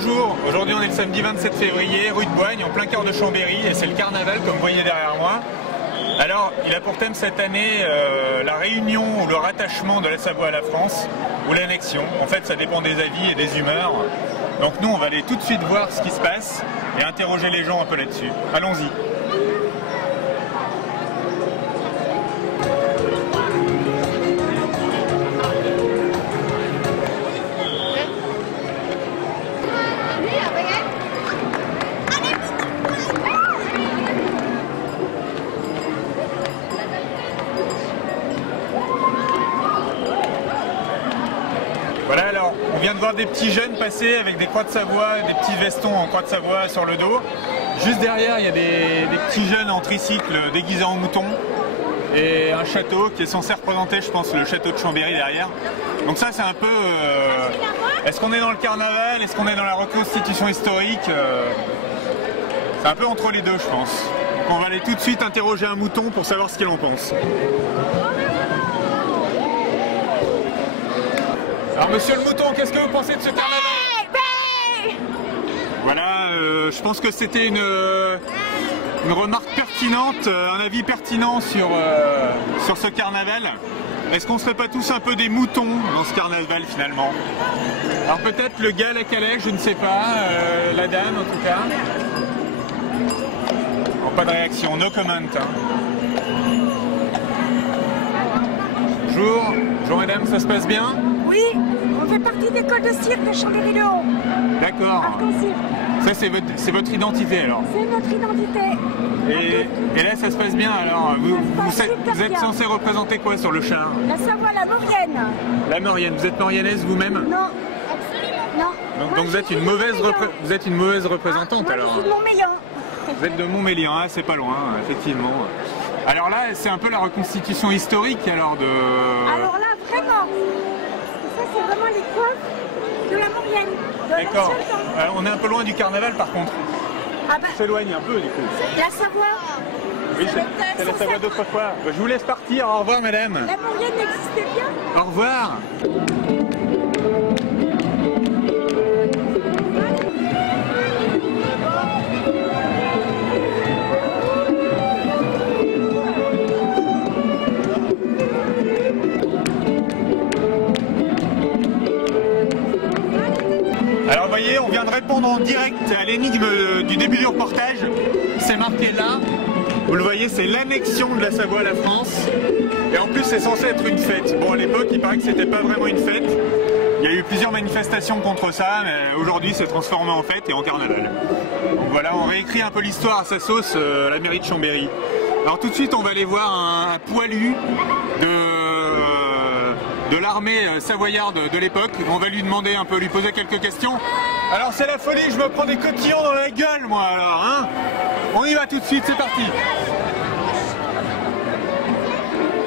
bonjour, aujourd'hui on est le samedi 27 février, rue de Boigne, en plein cœur de Chambéry, et c'est le carnaval comme vous voyez derrière moi. Alors, il a pour thème cette année la réunion ou le rattachement de la Savoie à la France, ou l'annexion. En fait, ça dépend des avis et des humeurs. Donc nous, on va aller tout de suite voir ce qui se passe et interroger les gens un peu là-dessus. Allons-y. Voilà, alors on vient de voir des petits jeunes passer avec des croix de Savoie, des petits vestons en croix de Savoie sur le dos. Juste derrière, il y a des petits jeunes en tricycle déguisés en moutons et un château qui est censé représenter, je pense, le château de Chambéry derrière. Donc ça, c'est un peu... est-ce qu'on est dans le carnaval? Est-ce qu'on est dans la reconstitution historique? C'est un peu entre les deux, je pense. Donc on va aller tout de suite interroger un mouton pour savoir ce qu'il en pense. Alors monsieur le mouton, qu'est-ce que vous pensez de ce carnaval? Voilà, je pense que c'était une remarque pertinente, un avis pertinent sur ce carnaval. Est-ce qu'on ne serait pas tous un peu des moutons dans ce carnaval finalement? Alors peut-être le gars à la calèche, je ne sais pas, la dame en tout cas. Oh, pas de réaction, no comment. Hein. Bonjour, bonjour madame, ça se passe bien? Oui, on fait partie d'école de cirque de Chambéry-le-Haut. D'accord. Ça c'est votre identité alors? C'est notre identité. Et là ça se passe bien alors? Vous êtes censé représenter quoi sur le char? La Savoie, la Maurienne. La Maurienne, vous êtes mauriennaise vous-même? Non, absolument. Non. Donc vous êtes une mauvaise représentante moi, alors? Je suis de Montmélian. Vous êtes de Montmélian, ah, c'est pas loin, effectivement. Alors là, c'est un peu la reconstitution historique alors de... Alors là, vraiment. Ça, c'est vraiment les coiffes de la Maurienne. D'accord. On est un peu loin du carnaval par contre. Ah bah, On s'éloigne un peu du coup. la Savoie. Oui, c'est la Savoie d'autrefois. Je vous laisse partir, au revoir madame. La Maurienne existait bien. Au revoir. Alors vous voyez, on vient de répondre en direct à l'énigme du début du reportage. C'est marqué là. Vous le voyez, c'est l'annexion de la Savoie à la France. Et en plus, c'est censé être une fête. Bon, à l'époque, il paraît que c'était pas vraiment une fête. Il y a eu plusieurs manifestations contre ça, mais aujourd'hui, c'est transformé en fête et en carnaval. Donc voilà, on réécrit un peu l'histoire à sa sauce à la mairie de Chambéry. Alors tout de suite, on va aller voir un poilu de l'armée savoyarde de l'époque. On va lui demander un peu, lui poser quelques questions. Alors c'est la folie, je me prends des cotillons dans la gueule moi alors, hein. On y va tout de suite, c'est parti.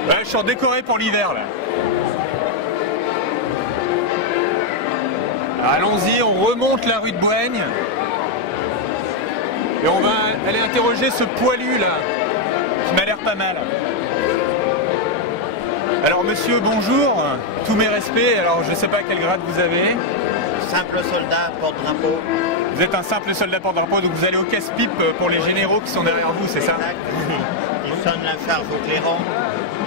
Ouais, je suis décoré pour l'hiver là. Allons-y, on remonte la rue de Boigne. Et on va aller interroger ce poilu là, qui m'a l'air pas mal. Alors monsieur, bonjour, tous mes respects, alors je ne sais pas quel grade vous avez. Simple soldat, porte-drapeau. Vous êtes un simple soldat porte-drapeau, donc vous allez au casse-pipe pour les généraux qui sont derrière vous, c'est ça? Exact. Ils sonnent la charge au clairon.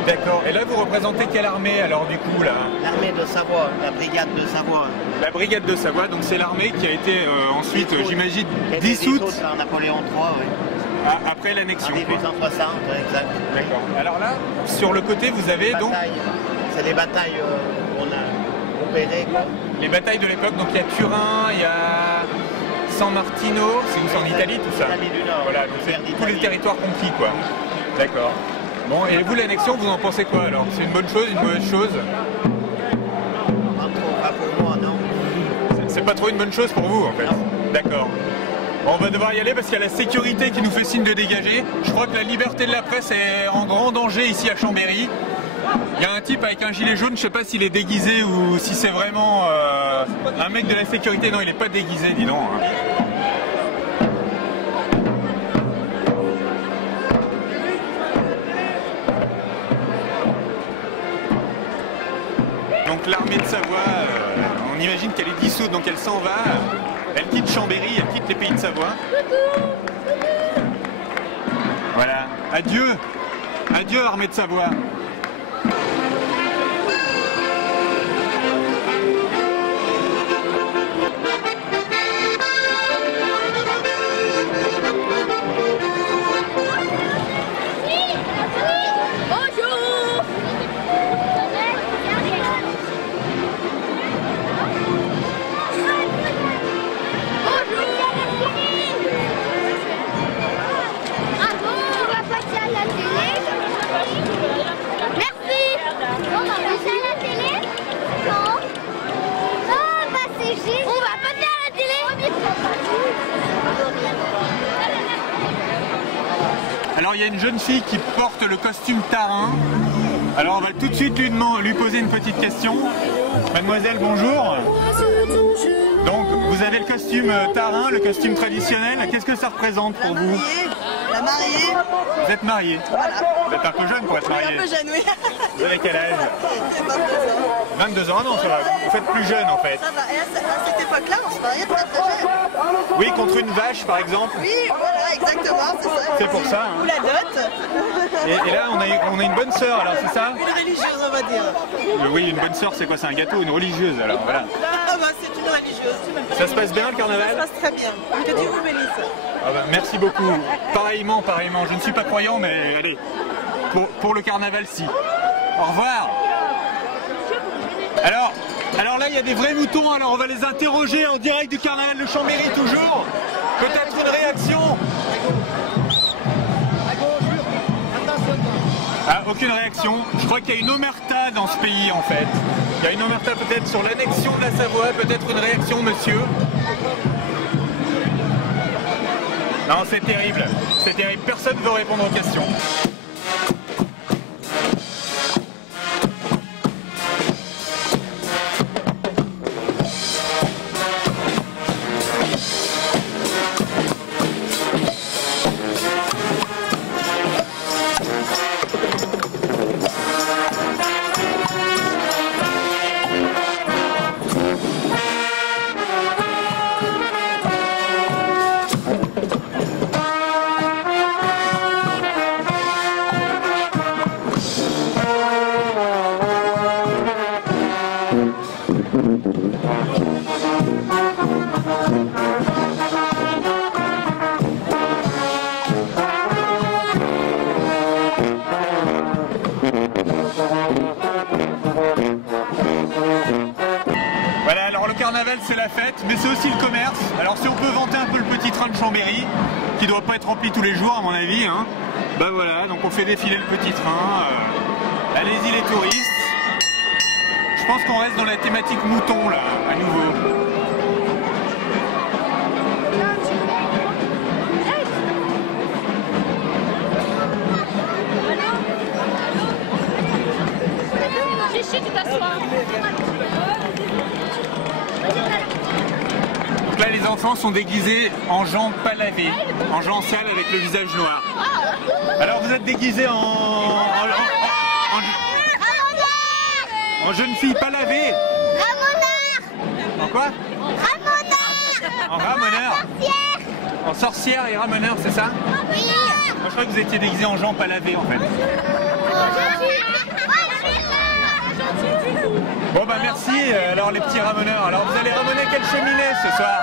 D'accord, et là vous représentez quelle armée alors du coup là? L'armée de Savoie, la brigade de Savoie. La brigade de Savoie, donc c'est l'armée qui a été ensuite, j'imagine, dissoute par Napoléon III, oui. Après l'annexion. En 1860, exact. D'accord. Alors là, sur le côté, vous avez donc... C'est les batailles qu'on a opérées. Les batailles de l'époque, donc il y a Turin, il y a San Martino, c'est en Italie tout ça? L'Italie du Nord. Voilà, donc c'est tous les territoires conquis quoi. D'accord. Bon, et vous l'annexion, vous en pensez quoi alors? C'est une bonne chose, une mauvaise chose? Pas pour moi, non. C'est pas trop une bonne chose pour vous en fait? D'accord. Bon, on va devoir y aller parce qu'il y a la sécurité qui nous fait signe de dégager. Je crois que la liberté de la presse est en grand danger ici à Chambéry. Il y a un type avec un gilet jaune, je sais pas s'il est déguisé ou si c'est vraiment un mec de la sécurité. Non, il n'est pas déguisé, dis donc. Donc l'armée de Savoie, on imagine qu'elle est dissoute, donc elle s'en va. Elle quitte Chambéry, elle quitte les Pays de Savoie. Voilà, adieu. Adieu armée de Savoie. Alors il y a une jeune fille qui porte le costume tarin. Alors on va tout de suite lui poser une petite question. Mademoiselle, bonjour. Donc vous avez le costume tarin, le costume traditionnel. Qu'est-ce que ça représente pour vous? La mariée. Vous êtes mariée? Voilà. Vous êtes un peu jeune pour être mariée. Un peu jeune, oui. Vous avez quel âge? 22 ans. 22 ans, non, ça va. Vous faites plus jeune en fait. Ça va. Et à cette époque-là, on se mariait très très jeune. Oui, contre une vache par exemple. Oui, voilà, exactement, c'est ça. C'est pour ça. Hein. Ou la dot. Et là, on a une bonne sœur, alors c'est ça? Une religieuse, on va dire. Oui, une bonne sœur, c'est quoi? C'est un gâteau, une religieuse, alors voilà. Ah bah, c'est une religieuse. Ça se passe bien le carnaval? Ça se passe très bien. Que Dieu vous bénisse. Ah bah, merci beaucoup. Pareillement, pareillement. Je ne suis pas croyant, mais allez, pour le carnaval, si. Au revoir. Alors là, il y a des vrais moutons, alors on va les interroger en direct du carnaval de Chambéry, toujours. Peut-être une réaction. Ah, aucune réaction. Je crois qu'il y a une omerta dans ce pays, en fait. Il y a une omerta peut-être sur l'annexion de la Savoie, peut-être une réaction, monsieur. Non, c'est terrible. C'est terrible. Personne ne veut répondre aux questions. Voilà, alors le carnaval c'est la fête, mais c'est aussi le commerce. Alors si on peut vanter un peu le petit train de Chambéry, qui doit pas être rempli tous les jours à mon avis, hein. Bah voilà, donc on fait défiler le petit train. Allez-y les touristes. Je pense qu'on reste dans la thématique mouton là, à nouveau. Donc là les enfants sont déguisés en gens pas lavés, en gens sales avec le visage noir. Alors vous êtes déguisés en jeune fille pas lavée. Ramoneur. En quoi? Ramoneur. En ramoneur. En sorcière et ramoneur, c'est ça? Oui. Moi je crois que vous étiez déguisés en gens pas lavés en fait. Bon bah merci alors les petits ramoneurs. Alors vous allez ramoner quelle cheminée ce soir?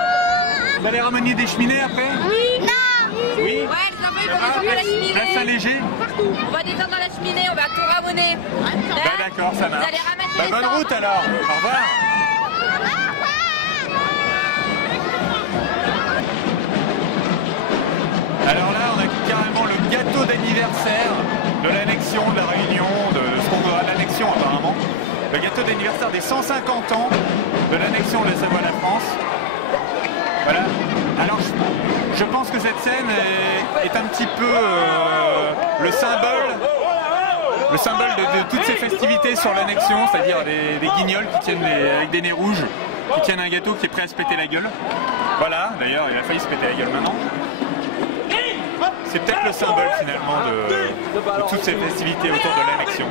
Vous allez ramener des cheminées après? Oui. Non. Oui. Ouais, ça va, on va descendre dans la cheminée. Place Saint-Léger? On va descendre dans la cheminée, on va tout ramoner. Bah d'accord, ça marche. Vous allez ramasser Bah, les bonne cendres. route alors. Au revoir. Alors là, on a carrément le gâteau d'anniversaire de l'annexion, de la Réunion, de ce qu'on voit à l'annexion apparemment. Le gâteau d'anniversaire des 150 ans de l'annexion de la Savoie à la France. Voilà. Alors je pense que cette scène est un petit peu le symbole de toutes ces festivités sur l'annexion, c'est-à-dire des guignols qui tiennent avec des nez rouges, qui tiennent un gâteau qui est prêt à se péter la gueule. Voilà, d'ailleurs il a failli se péter la gueule maintenant. C'est peut-être le symbole finalement de toutes ces festivités autour de l'annexion.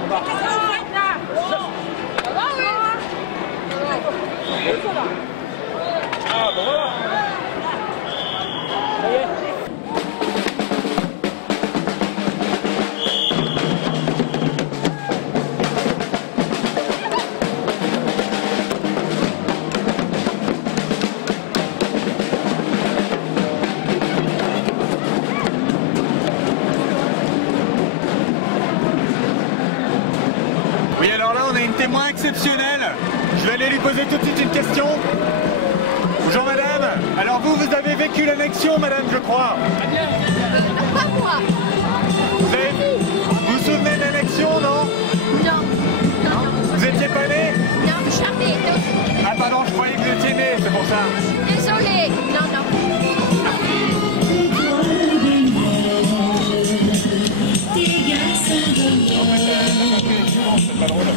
témoin exceptionnel. Je vais aller lui poser tout de suite une question. Bonjour madame. Alors vous avez vécu l'annexion, madame, je crois. Pas moi. Vous vous souvenez de l'annexion, non? Non. Vous étiez pas né? Non, je suis arrivée. Ah pardon, je croyais que vous étiez né, c'est pour ça. Désolée. Non. C'est pas drôle.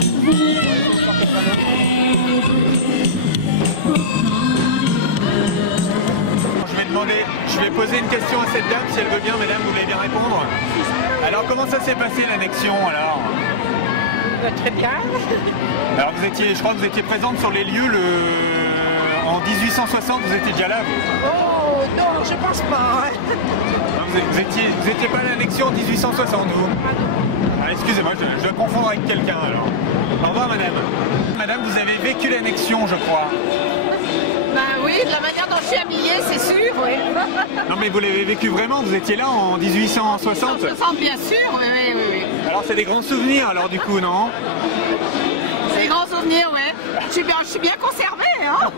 Je vais poser une question à cette dame, si elle veut bien, mesdames, vous voulez bien répondre. Alors comment ça s'est passé l'annexion alors? Très bien. Alors je crois que vous étiez présente sur les lieux en 1860, vous étiez déjà là vous? Oh non, je pense pas. Non, vous étiez pas à l'annexion en 1860 vous? Ah, excusez-moi, je dois confondre avec quelqu'un alors. Au revoir madame. Madame, vous avez vécu l'annexion je crois. Ben oui, de la manière dont je suis habillée, c'est sûr, oui. Non mais vous l'avez vécu vraiment, vous étiez là en 1860? 60, bien sûr, oui. Alors c'est des grands souvenirs alors du coup, non? C'est des grands souvenirs, oui. Je suis bien conservée, hein.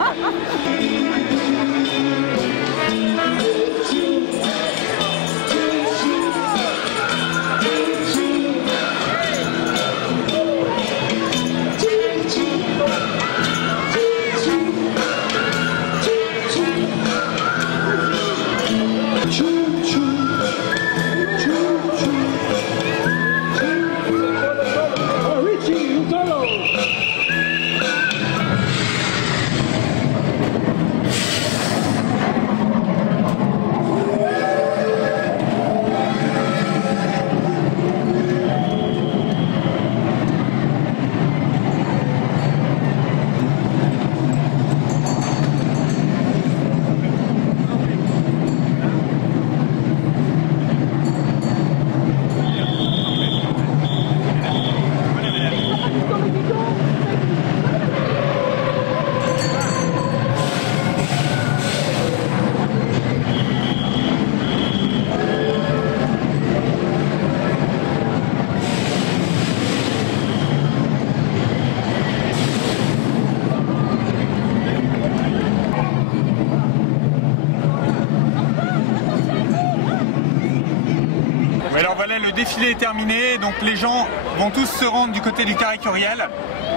Alors voilà, le défilé est terminé, donc les gens vont tous se rendre du côté du Carré Curial,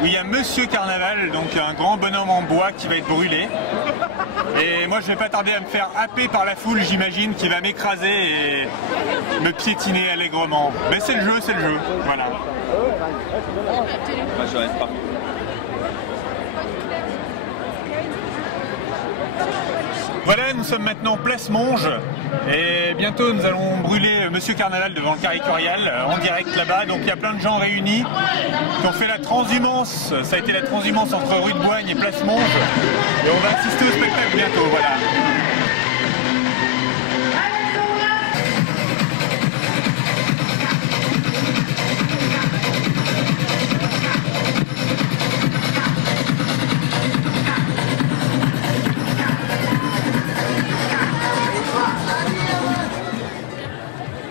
où il y a Monsieur Carnaval, donc un grand bonhomme en bois qui va être brûlé. Et moi je vais pas tarder à me faire happer par la foule, j'imagine, qui va m'écraser et me piétiner allègrement. Mais c'est le jeu, voilà. Je reste pas. Voilà, nous sommes maintenant place Monge et bientôt nous allons brûler Monsieur Carnaval devant le Carré Curial en direct là-bas. Donc il y a plein de gens réunis qui ont fait la transhumance. Ça a été la transhumance entre rue de Boigne et place Monge et on va assister au spectacle bientôt. Voilà.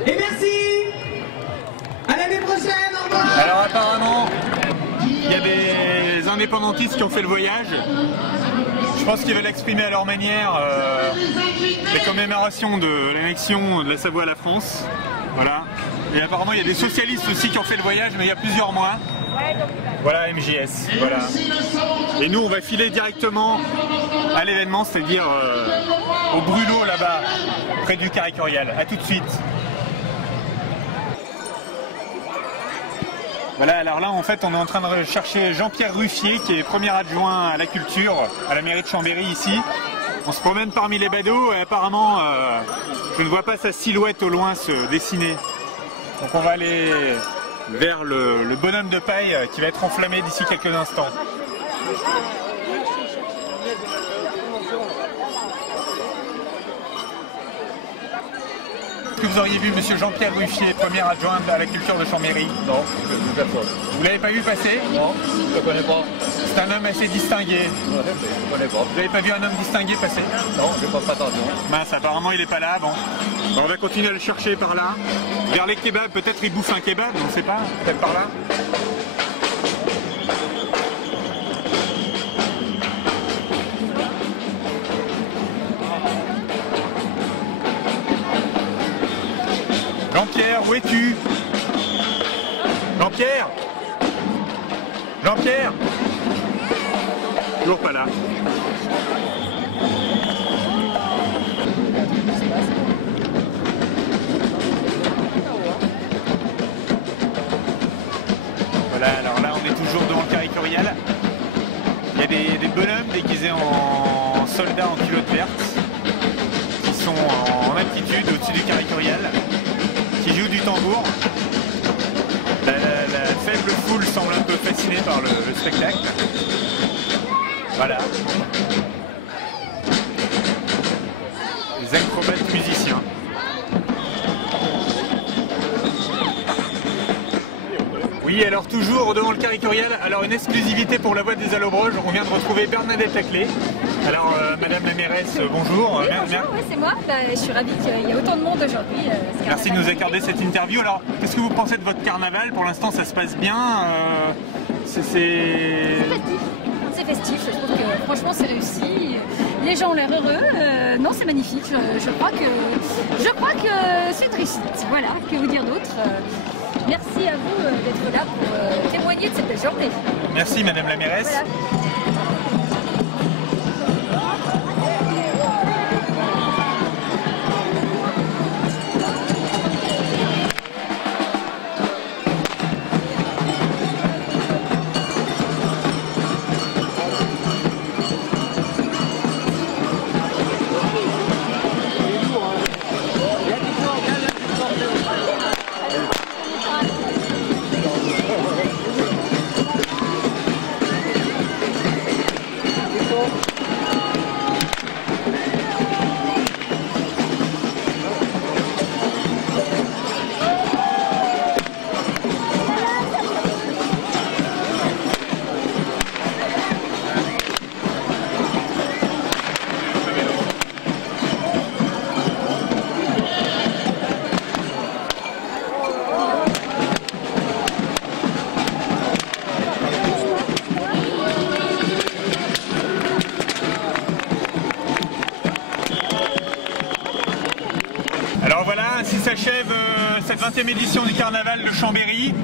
Et merci. À l'année prochaine, au revoir. Alors apparemment, il y a des indépendantistes qui ont fait le voyage. Je pense qu'ils veulent exprimer à leur manière les commémorations de l'annexion de la Savoie à la France. Voilà. Et apparemment, il y a des socialistes aussi qui ont fait le voyage, mais il y a plusieurs mois. Voilà, MJS. Voilà. Et nous, on va filer directement à l'événement, c'est-à-dire au brûlot là-bas, près du Carré Curial. A tout de suite. Voilà, alors là en fait on est en train de chercher Jean-Pierre Ruffier qui est premier adjoint à la culture à la mairie de Chambéry ici. On se promène parmi les badauds et apparemment je ne vois pas sa silhouette au loin se dessiner. Donc on va aller vers le bonhomme de paille qui va être enflammé d'ici quelques instants. Est-ce que vous auriez vu monsieur Jean-Pierre Ruffier, premier adjoint à la culture de Chambéry? Non, je ne vu personne. Vous l'avez pas vu passer? Non, je ne connais pas. C'est un homme assez distingué. Ouais, je ne connais pas. Vous n'avez pas vu un homme distingué passer? Non, je ne fais pas attention. Mince, apparemment il n'est pas là, bon. On va continuer à le chercher par là. Vers les kebabs, peut-être il bouffe un kebab, on ne sait pas, peut-être par là. Jean-Pierre, où es-tu? Jean-Pierre? Jean-Pierre? Toujours pas là. Voilà, alors là on est toujours devant le carré Curial. Il y a des bonhommes déguisés en soldats en culotte verte qui sont en altitude au-dessus du carré Curial, qui jouent du tambour. La faible foule semble un peu fascinée par le spectacle. Voilà. Les acrobates musiciens. Oui, alors toujours devant le carré Curial, alors une exclusivité pour la Voix des Allobroges, on vient de retrouver Bernadette Laclé. Alors Madame la mairesse, bonjour. Oui, bonjour, oui, c'est moi. Je suis ravie qu'il y ait autant de monde aujourd'hui. Merci de nous accorder cette interview. Alors, qu'est-ce que vous pensez de votre carnaval? Pour l'instant, ça se passe bien. C'est festif. C'est festif. Je trouve que franchement, c'est réussi. Les gens ont l'air heureux. Non, c'est magnifique. Je crois que c'est une réussite. Voilà, que vous dire d'autre? Merci à vous d'être là pour témoigner de cette belle journée. Merci Madame la mairesse. Voilà. Alors voilà, ainsi s'achève cette 20e édition du carnaval de Chambéry.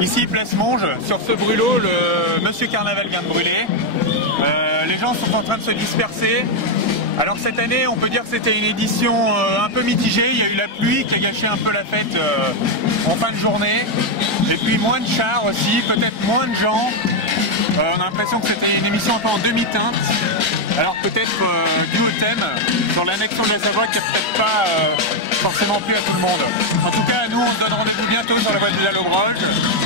Ici, place Monge, sur ce brûlot, le Monsieur Carnaval vient de brûler. Les gens sont en train de se disperser. Alors cette année, on peut dire que c'était une édition un peu mitigée. Il y a eu la pluie qui a gâché un peu la fête en fin de journée. Et puis moins de chars aussi, peut-être moins de gens. On a l'impression que c'était une émission un peu en demi-teinte. Alors peut-être dû au thème, sur l'annexion de la Savoie qui n'a peut-être pas forcément plu à tout le monde. En tout cas, nous on se donne rendez-vous bientôt sur la Voix des Allobroges.